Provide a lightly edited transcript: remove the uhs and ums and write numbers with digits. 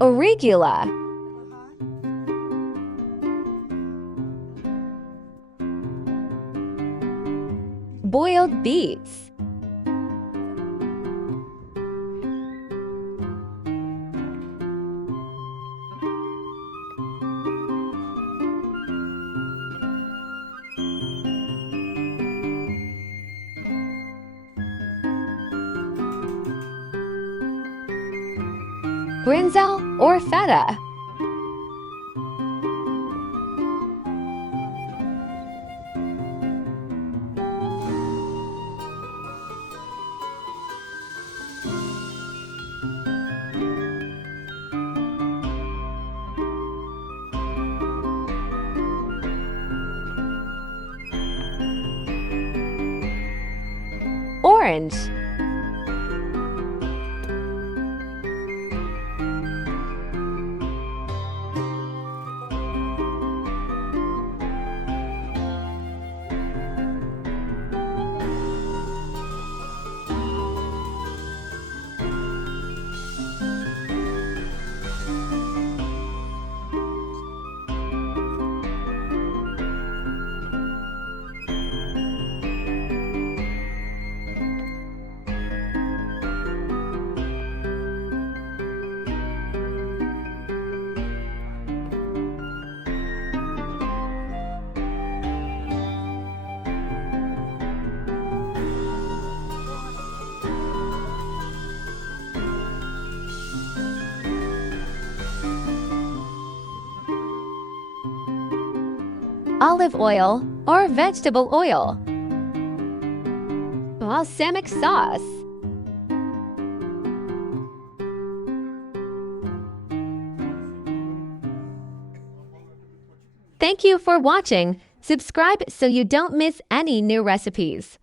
Arugula. Boiled beets. Brinjal or feta. Orange. Olive oil or vegetable oil. Balsamic sauce. Thank you for watching. Subscribe so you don't miss any new recipes.